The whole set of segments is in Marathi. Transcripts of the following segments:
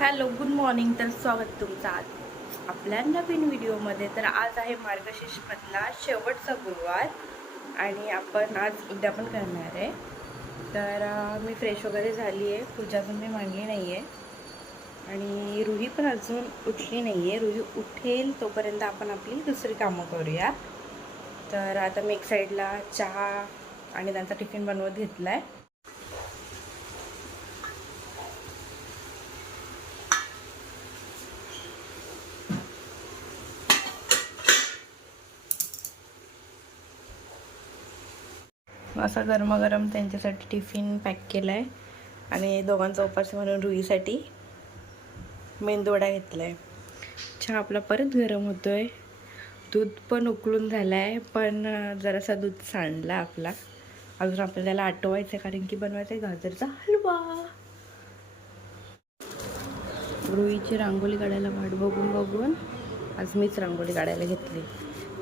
Hello good morning. तर स्वागत तुमचं आज आपल्या नवीन व्हिडिओमध्ये. तर आज आहे मार्गशीर्षमधला शेवटचा गुरुवार आणि आपण आज उद्या पण करणार आहे. तर मी फ्रेश वगैरे झाली आहे. पूजा पण मी मांडली नाही आहे आणि रुही पण अजून उठली नाही आहे रुही उठेल तोपर्यंत आपण आपली दुसरी कामं करूया. तर आता मी एक साईडला चहा आणि त्यांचा टिफिन बनवत घेतला आहे असा गरमागरम त्यांच्यासाठी टिफिन पॅक केला आहे आणि दोघांचा उपास म्हणून रुईसाठी मेंदोडा घेतला आहे चहा आपला परत गरम होतो आहे दूध पण उकळून झालं आहे पण जरासा दूध सांडला आपला. अजून आपल्याला त्याला आटवायचं आहे कारण की बनवायचं आहे गाजरचा हलवा. रुईची रांगोळी काढायला वाट बघून बघून आज मीच रांगोळी काढायला घेतली.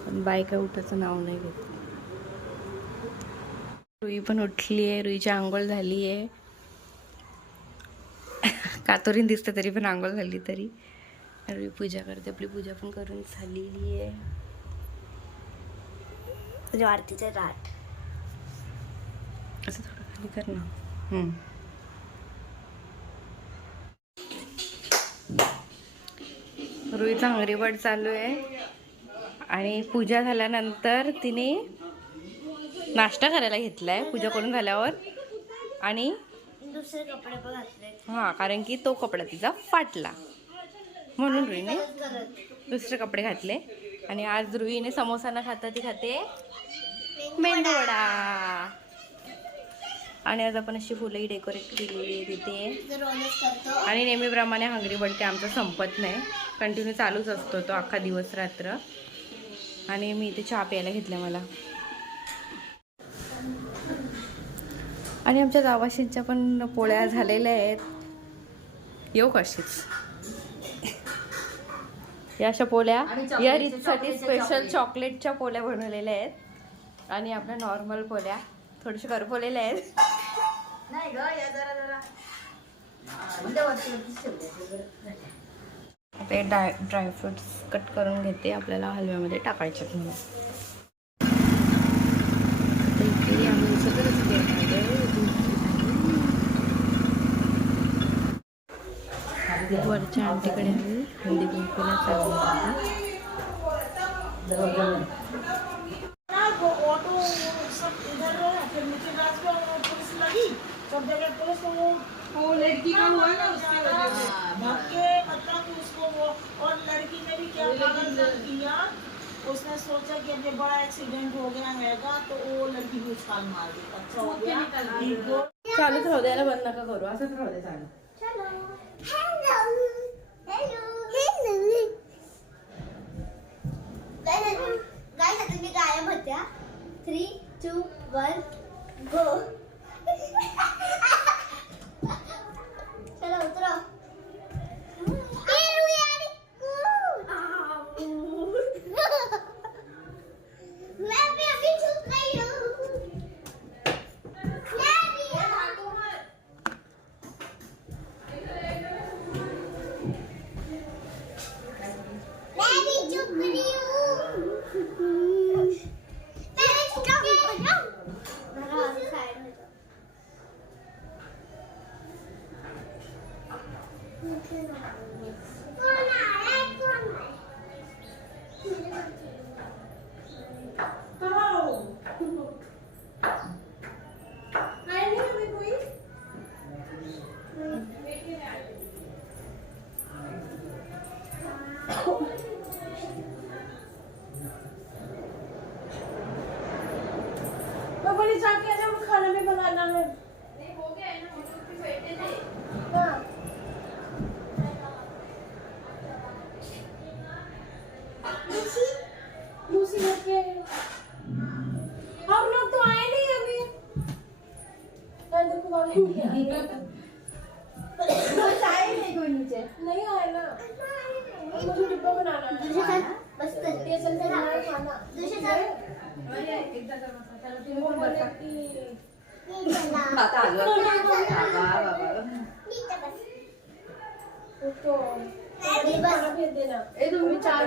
पण बायका उठाचं नाव नाही घेत. रुई पण उठली आहे रुईची आंघोळ झाली आहे कातोरीन दिसते तरी पण आंघोळ झाली तरी. रुई पूजा करते आपली पूजा पण करून झालेली आहे तुझ्या आरतीचे राट असं थोडं खाली कर ना. रुईचा हंगरीबट चालू आहे. आणि पूजा झाल्यानंतर तिने नाश्ता करायला घेतलाय पूजा करून झाल्यावर. आणि दुसरे कपडे पण घातले हां कारण की तो कपडा तिचा फाटला. म्हणून रुईने दुसरे कपडे घातले. आणि आज रुईने समोसा न खाता ती खाते मेंदूवडा. आणि आज आपण अशी फुलंही डेकोरेट केलेली तिथे. आणि नेहमीप्रमाणे हंगरी बडके आमचा संपत नाही. कंटिन्यू चालूच असतो तो अख्खा दिवस रात्र. आणि मी इथे चहा प्यायला घेतला मला. आणि आमच्या गावाशींच्या पण पोळ्या झालेल्या आहेत. येऊ कशीच या अशा पोळ्या. या रीतसाठी स्पेशल चॉकलेटच्या पोळ्या बनवलेल्या आहेत. आणि आपल्या नॉर्मल पोळ्या. थोडेसे करपवलेल्या आहेत. ते ड्राय ड्रायफ्रुट्स कट करून घेते. आपल्याला हलव्यामध्ये टाकायचे म्हणून. आम्ही आहे वरच्या आंटीकडे आम्ही हळदी कुंकूला चालू आहे. वो ऑटो सब इधर रहा फिर नीचे रात में पुलिस लगी सब जगह पुलिस तो वो वो लड़की का हुआ ना उसकी वजह से भाग के मतलब उसको वो और लड़की ने भी क्या पागल किया उसने सोचा कि अब ये बड़ा एक्सीडेंट हो गया हैगा तो वो लड़की भी उछाल मार दी. अच्छा हो गया ईगो चालूच राहू द्यायला बंद नका करू. असंच राहू दे चालू। गाईस आता मी गायब होत्या थ्री टू वन गो चला उतरो ए, रुई आणि कूद. मैं भी अभी छुप गई हूँ मैं भी मैं भी चुप रही हूँ मैं भी चुप रही हूँ कौन आया कौन कहाँ हो आए नहीं अभी कोई तो बोली जाके आ जाओ खाना भी बनाना है हाँ लूसी लूसी घर पे है हम लोग तो आए नहीं अभी मैं देखो बाबू बस आए नहीं कोई नीचे नहीं आए ना मुझे डिब्बा बनाना है बस कर ये चलते खाना खाना दूसरे साथ वो बोले कि ये चला आता आलो नीचे वा, वा, वा. नीचे बस ए तुम्ही चार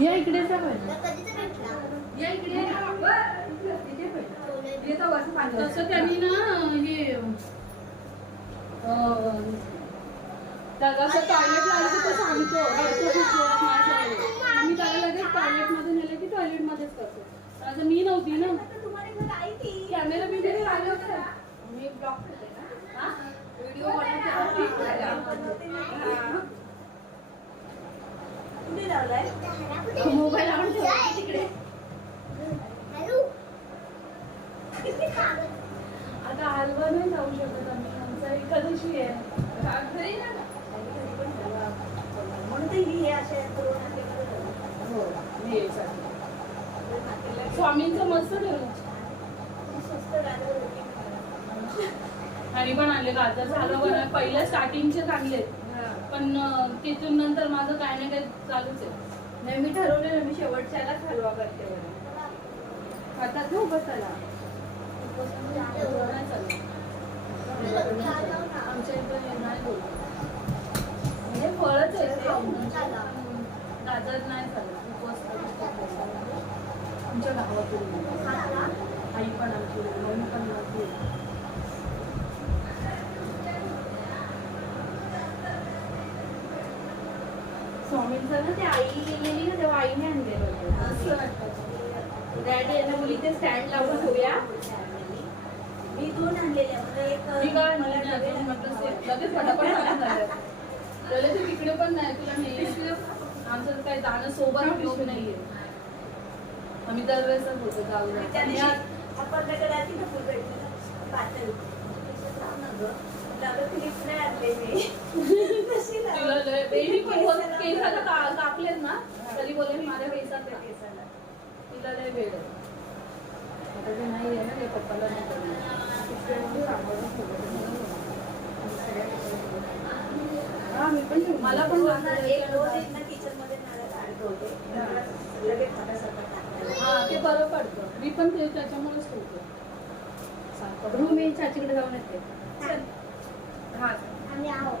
या इकडे जा या इकडे. तसं त्यांनी ना हे अं, त्याला असं टॉयलेटला आलं की तो सांगतो. रडतो खूप जोरात माझ्यासमोर. आणि मी त्याला लगेच टॉयलेटमध्ये नेलं की टॉयलेटमध्येच करतो. आता मी नव्हती ना. कॅमेरा बिमेरा आले होते. मी ब्लॉक करते ना. व्हिडिओ बनवते मोबाईल ठेवा. तिकडे. हॅलो. आता हलवा नाही जाऊ शकत आम्ही. आमचा एकादशी आहे. घरी ना. ना. हो यायसाठी. स्वामींचं मस्त ठेवलं आणि पण आणले गाजर झालं पण पहिल्या स्टार्टिंगचे चांगले आहेत. पण तिथून नंतर माझं काय ना काय चालूच आहे नाही मी ठरवलेलं मी शेवटच्यालाच हलवा करते बरं हातात घेऊ बसायला. आमच्या इथं हे नाही बोलत. हे फळच आहे. गाजर नाही चालत उपवास. आमच्या गावाकडून आई पण आमची मम्मी पण स्वामींचं ना ते आई गेलेली ना तेव्हा आईने आणलेलं होतं असं वाटतं डॅडी यांना मुली ते स्टँड लावून ठेवूया मी दोन आणलेले एक लगेच फटाफट तिकडे पण नाही तुला नेहमी आमचं काय जाणं सोबत नाहीये आम्ही दरवेळेस होतो जाऊ त्या आपण नाही आणले मी. पण केसाला का- कापलेत ना तरी बोले माझ्या केसात केसाला तिला लय वेळ. आता ते नाही आहे ना ते पप्पाला नाही. हा मी पण. मला पण मला वाटलं एक रोज एक ना किचनमध्ये नारळ काढत होते. लगेच फटाफट टाकायला. हा ते बरं पडतं. मी पण ते त्याच्यामुळेच ठेवतो. मी चाचीकडे जाऊन येते. चल. हा. आम्ही आहोत.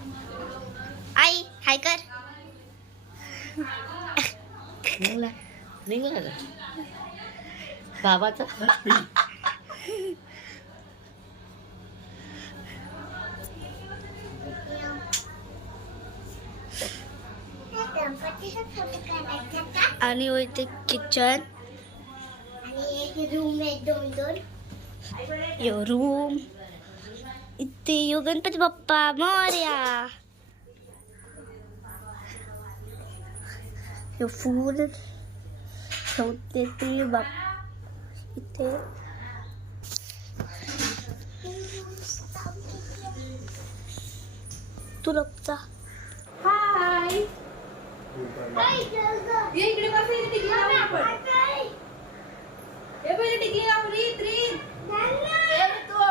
आई हाय कर निघाला बाबाचा. आणि इथे किचन रूम आहे दोन दोन. यो रूम इथे यो गणपती बाप्पा मोर्या. यो फूल ठेवते ते बाप इथे। तू लपचा हाय ये इकडे बस इथे टिकली लावून आपण हे पहिले टिकली लावून रीत रीत तू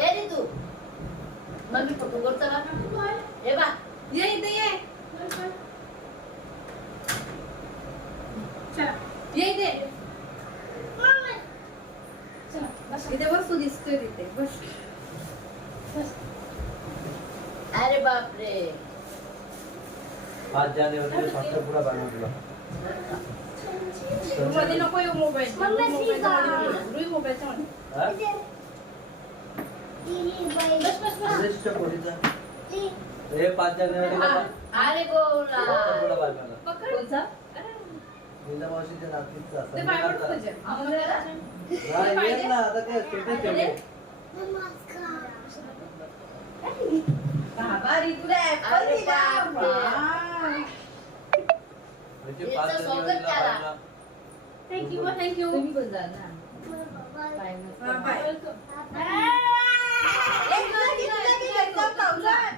ए रे तू मग मी फोटो करतो का ए बा ये इथे ये. इथे चला बस. इथे बस तू दिसतोय तिथे. बस. अरे बाप रे पाच जानेवारी साखरपुडा बनवला रूममध्ये नको येऊ मोबाईल मोबाईलच्या मध्ये हे? पाच जानेवारीला अरे बनवला कोणचा मीना मावशीच्या नातीचा ते बायकोट पूजा. हा ये ना आता काय स्टेटस ठेवले बाबा री तुला ऍपल अरे दिला बापरे. वा. म्हणजे पाच याचं स्वागत जानेवारीला करा. बनवला. थँक्यू थँक्यू तुम्ही पण जा ना हा, बाय. एक तुला की तुला की एकदम पावसाळ्यात.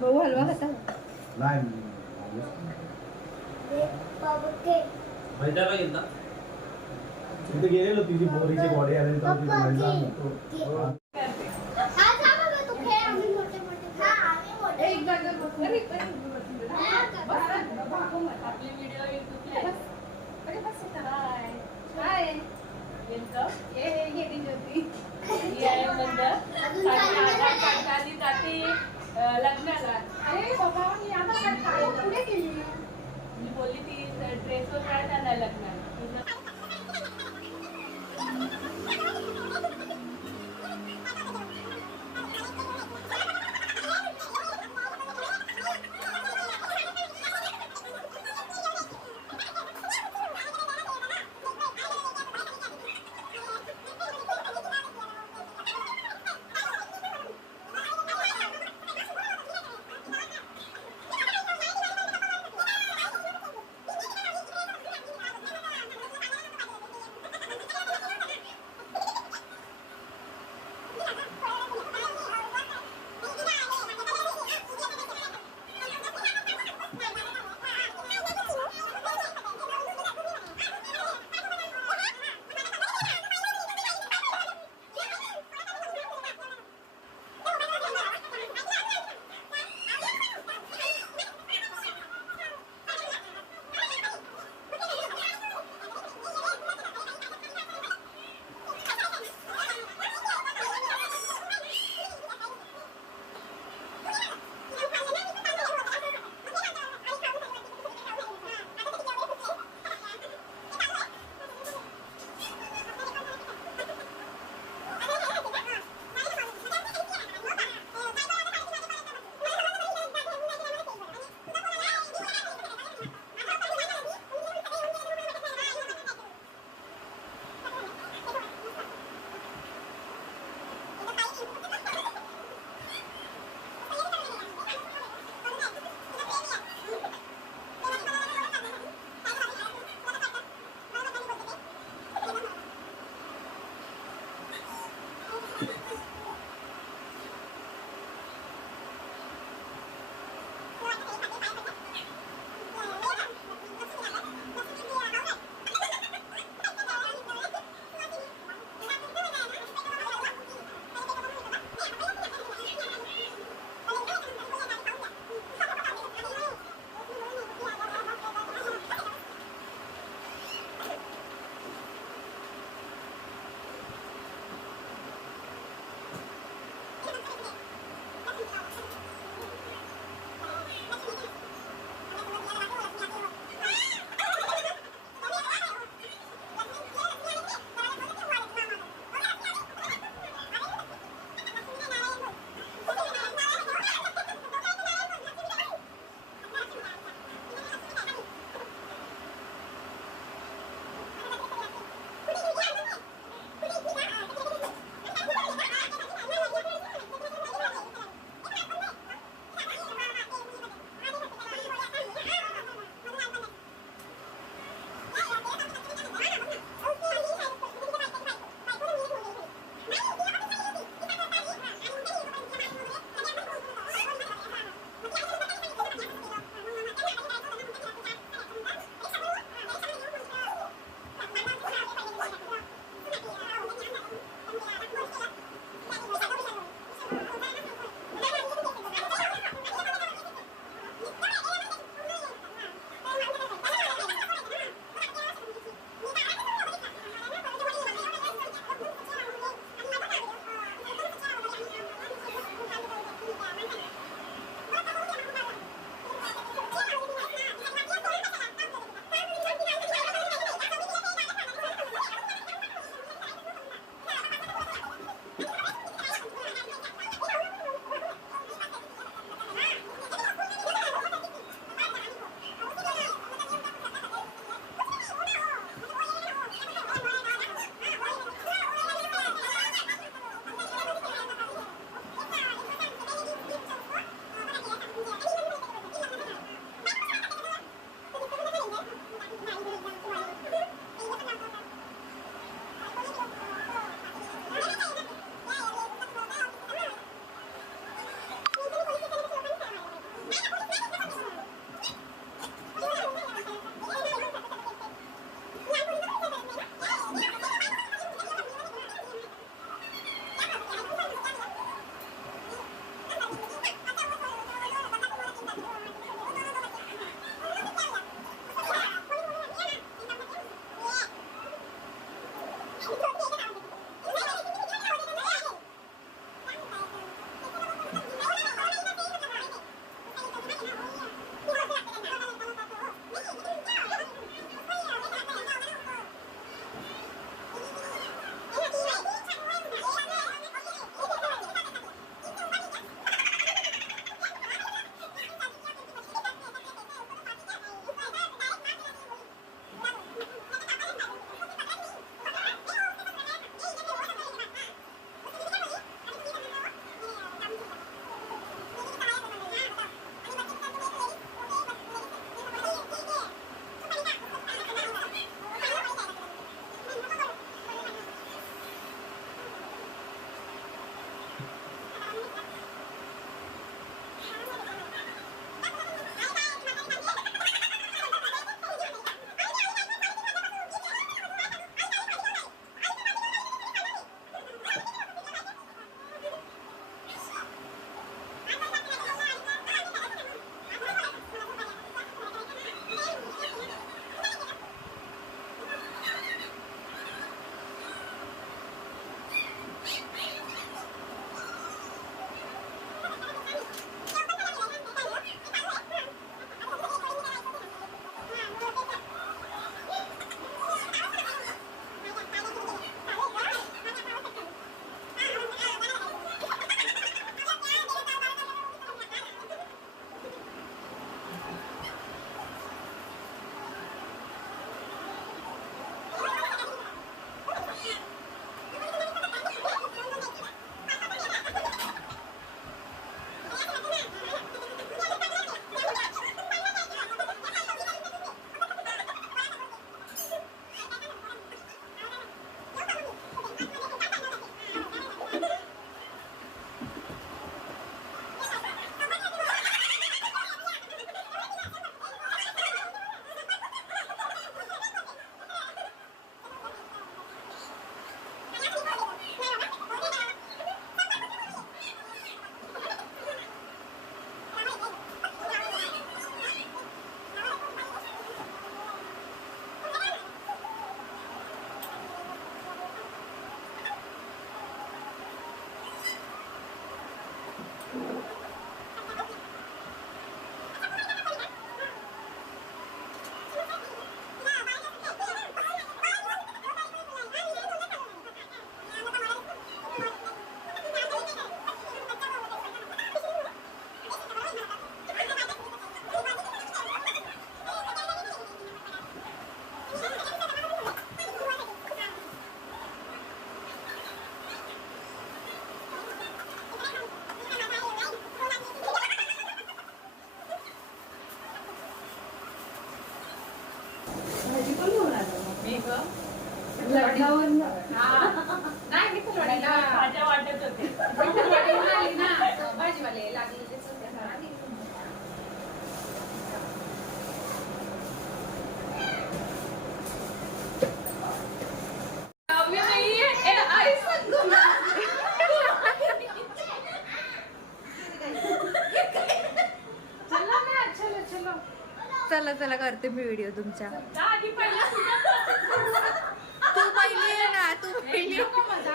भाऊ हलवा कसा तिथे गेलेलो तिची बोरीची बॉडी आली तर तिथे मैदान होतं. एक जागा बस. अरे, अरे, आपली व्हिडिओ युट्यूबला आहे. अरे, बस इथं. हाय. Welcome. ये, ये, ये ती ज्योती. ही आहे बंद. काका- काकाची जाती, अं, लग्नाला. अरे बाबा मी आता पुढे गेली मी बोलली ती ड्रेसवर काय जाणार लग्नाला. चला चला करते मी व्हिडिओ तुमच्या. आधी पहिला तू पहिली आहे ना तू पहिली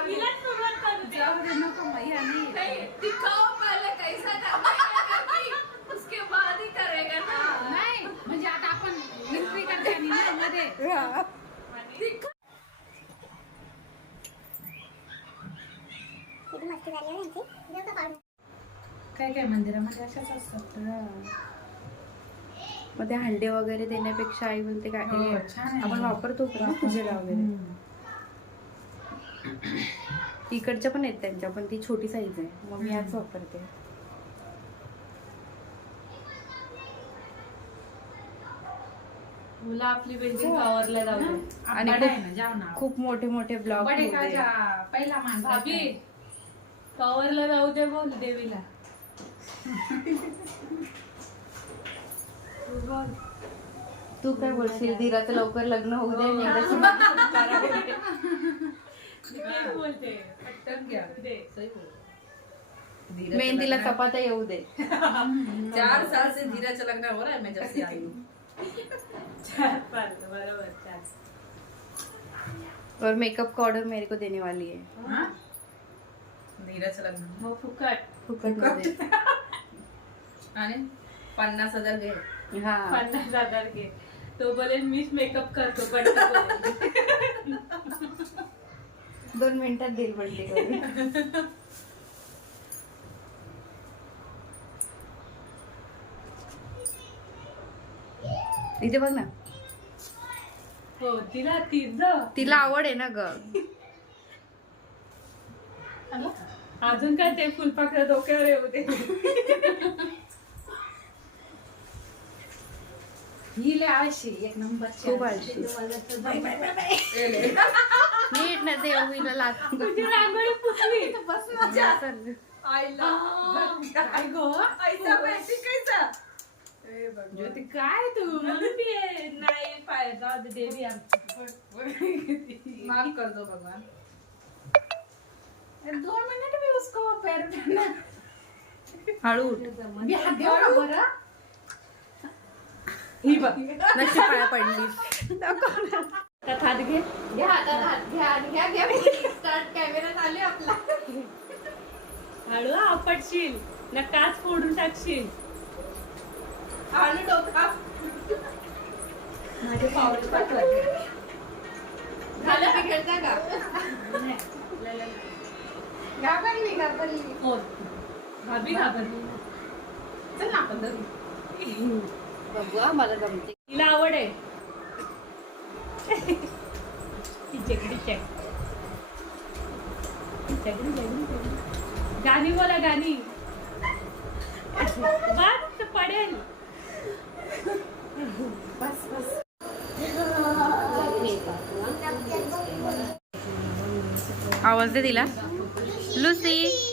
तिला सुरुवात करू दे. नहीं, दिखाओ पहले कैसा करना है करके, उसके बाद ही करेगा ना. म्हणजे आता आपण मिस्त्री करते आणि ना मध्ये. दिखा- काय काय मंदिरामध्ये अशाच असतात मध्ये हंडे वगैरे देण्यापेक्षा आई बोलते काय हो, छान आहे. आपण वापरतो का पूजेला वगैरे इकडच्या पण आहेत त्यांच्या पण ती छोटी साईज आहे. मग मी याच वापरते. मुलं आपली बिल्डिंग पॉवरला जाऊ दे. आणि बडे खूप- जाऊ मोठे मोठे ब्लॉग बडे का जा- पहिला मान भाभी पॉवरला जाऊ दे बोल देवीला. तू बोल तू काय बोलशील? धीराचं लवकर लग्न होऊ दे बोलते. पटकन घ्या. दे. मेहंदीला चपात्या येऊ दे. चार साल से धीरज से लगना हो रहा है मैं जब से आई. हूँ चार बरोबर चार. और मेकअप का ऑर्डर मेरे को देने वाली है? धीरज से लग्न. मग फुकट. फुकट आणि पन्नास हज़ार घे. हा पन्नास हजार घे तो बोले मीच मेकअप करतो पण दोन मिनिटात देईल करून. इथे बघ ना. हो तिला तिथं तिला आवड आहे ना ग. अजून काय ते फुलपाखरं डोक्यावर येऊ दे. ही लय आळशी एक नंबर खूप आळशी. नीट ना ते हिला लाग तुझी रांगोळी पुसली काय गो ऐसा पैसे कैसा ज्योती काय तू? म्हणून मी हे नाही पाय जाऊ दे देवी आमची. माफ कर दो भगवान दो मिनिट भी उसको पैर उठाना हळू उठ. मी हात देऊ का बरं? ही बघ. नशी पाया पडली त्यात हात घे. घ्या हातात हात. घ्या घ्या घ्या. स्टार्ट कॅमेरा चालू आहे आपला. हळू हा, आपटशील. ना काच फोडून टाकशील. आणि डोका. माझे पावलं झालं बिघडता का? घाबरली घाबरली हो. भाभी घाबरली. चल ना आपण मला जमते तिला आवड आहे. गाणी बोला गाणी. बस पडेल. बस बस. आवाज दे तिला. लुसी.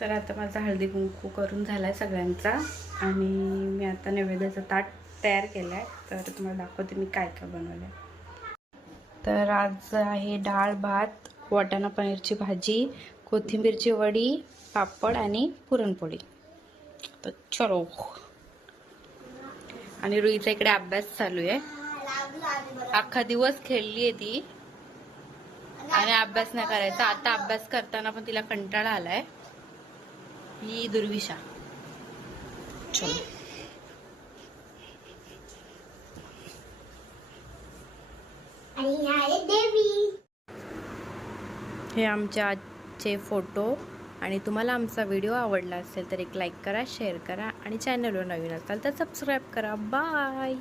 तर आता माझा हळदी कुंकू करून आहे सगळ्यांचा. आणि मी आता नैवेद्याचं ताट तयार केलंय. तर तुम्हाला दाखवते मी काय काय बनवलंय. तर आज आहे डाळ भात वाटाणा पनीरची भाजी कोथिंबीरची वडी पापड आणि पुरणपोळी. तर चलो. आणि रुईचा इकडे अभ्यास चालू आहे. अख्खा दिवस खेळली आहे ती. आणि अभ्यास नाही करायचा. आता अभ्यास करताना पण तिला कंटाळा आलाय. ही दुर्विशा चलो. हे आमचे आजचे फोटो आणि तुम्हाला आमचा व्हिडिओ आवडला असेल तर एक लाईक करा शेअर करा आणि चॅनलवर नवीन असाल तर सबस्क्राईब करा. बाय.